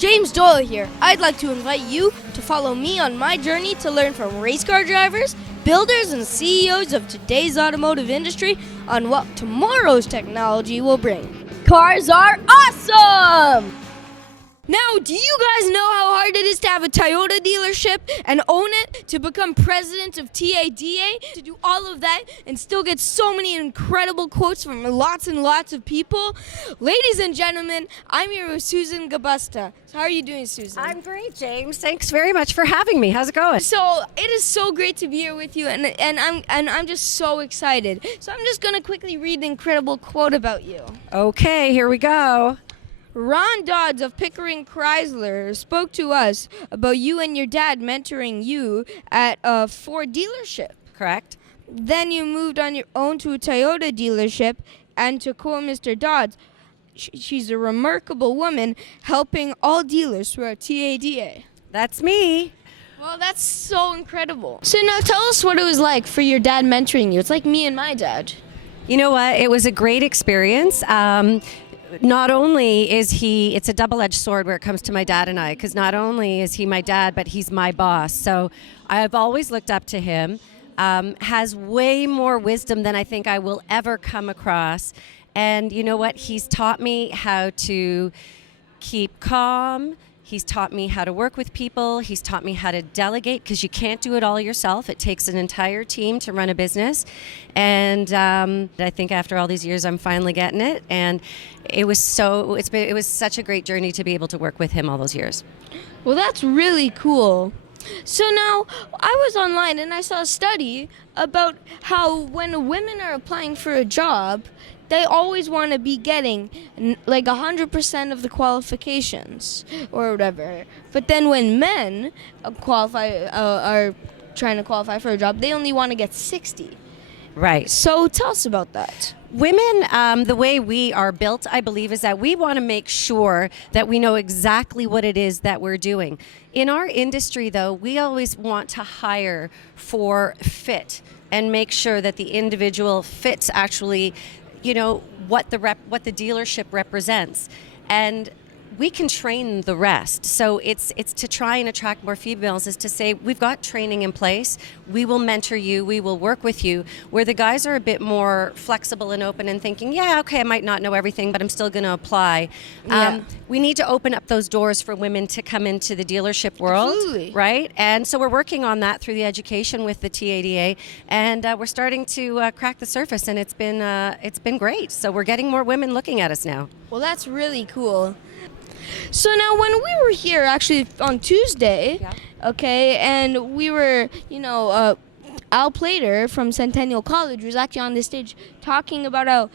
James Doyle here. I'd like to invite you to follow me on my journey to learn from race car drivers, builders, and CEOs of today's automotive industry on what tomorrow's technology will bring. Cars are awesome! Now, do you guys know how hard it is to have a Toyota dealership and own it, to become president of TADA, to do all of that and still get so many incredible quotes from lots and lots of people? Ladies and gentlemen, I'm here with Susan Gabusta. So how are you doing, Susan? I'm great, James. Thanks very much for having me. How's it going? So it is so great to be here with you, and I'm just so excited. So I'm just gonna quickly read the incredible quote about you. Okay, here we go. Ron Dodds of Pickering Chrysler spoke to us about you and your dad mentoring you at a Ford dealership. Correct. Then you moved on your own to a Toyota dealership, and to quote Mr. Dodds, she's a remarkable woman helping all dealers throughout TADA. That's me. Well, that's so incredible. So now tell us what it was like for your dad mentoring you. It's like me and my dad. You know what? It was a great experience. Not only is it's a double-edged sword where it comes to my dad and I, because not only is he my dad, but he's my boss. So I've always looked up to him, has way more wisdom than I think I will ever come across. And you know what? He's taught me how to keep calm. He's taught me how to work with people. He's taught me how to delegate, because you can't do it all yourself. It takes an entire team to run a business. And I think after all these years, I'm finally getting it. And it was such a great journey to be able to work with him all those years. Well, that's really cool. So now, I was online and I saw a study about how when women are applying for a job, they always want to be getting like 100% of the qualifications or whatever. But then when men are trying to qualify for a job, they only want to get 60. Right. So tell us about that. Women, the way we are built, I believe, is that we want to make sure that we know exactly what it is that we're doing. In our industry, though, we always want to hire for fit and make sure that the individual fits actually, you know, what the dealership represents. And we can train the rest. So it's to try and attract more females, is to say, we've got training in place, we will mentor you, we will work with you, where the guys are a bit more flexible and open and thinking, yeah, okay, I might not know everything, but I'm still going to apply. Yeah. We need to open up those doors for women to come into the dealership world. Absolutely. Right? And so we're working on that through the education with the TADA, and we're starting to crack the surface, and it's been great. So we're getting more women looking at us now. Well, that's really cool. So now when we were here actually on Tuesday, Yeah. okay, and we were, Al Plater from Centennial College was actually on this stage talking about how,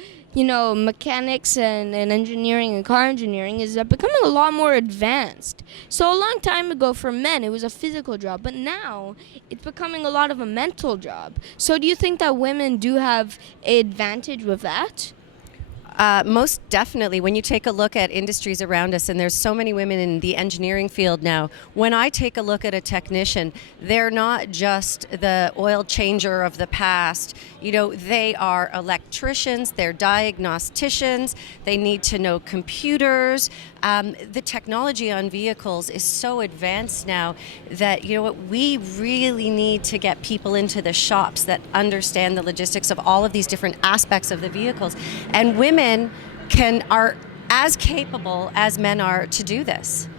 mechanics and engineering and car engineering is becoming a lot more advanced. So a long time ago for men, it was a physical job, but now it's becoming a lot of a mental job. So do you think that women do have an advantage with that? Most definitely. When you take a look at industries around us, and there's so many women in the engineering field now, when I take a look at a technician, they're not just the oil changer of the past. They are electricians, they're diagnosticians, they need to know computers. The technology on vehicles is so advanced now that, we really need to get people into the shops that understand the logistics of all of these different aspects of the vehicles. And women are as capable as men are to do this.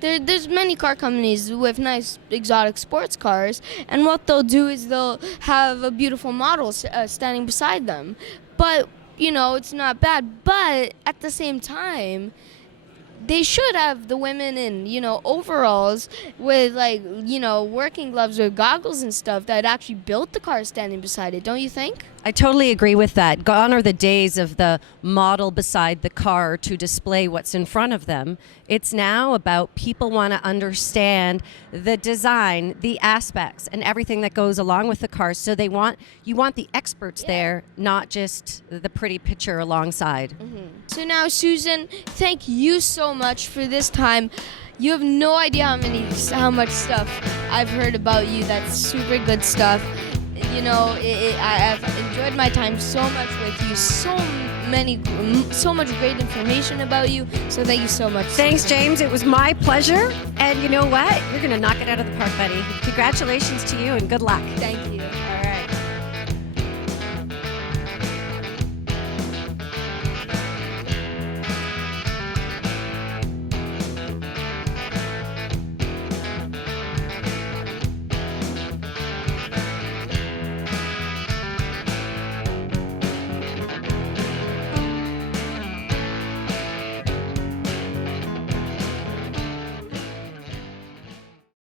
There's many car companies with nice exotic sports cars, and what they'll do is they'll have a beautiful model standing beside them. But, it's not bad. But at the same time, they should have the women in, overalls with, working gloves or goggles and stuff that actually built the car standing beside it, don't you think? I totally agree with that. Gone are the days of the model beside the car to display what's in front of them. It's now about people want to understand the design, the aspects, and everything that goes along with the car. So you want the experts there, not just the pretty picture alongside. Mm-hmm. So now, Susan, thank you so much for this time. You have no idea how much stuff I've heard about you. That's super good stuff. I've enjoyed my time so much with you. So so much great information about you. So thank you so much. Thanks, James. It was my pleasure. And you know what? You're going to knock it out of the park, buddy. Congratulations to you and good luck. Thank you.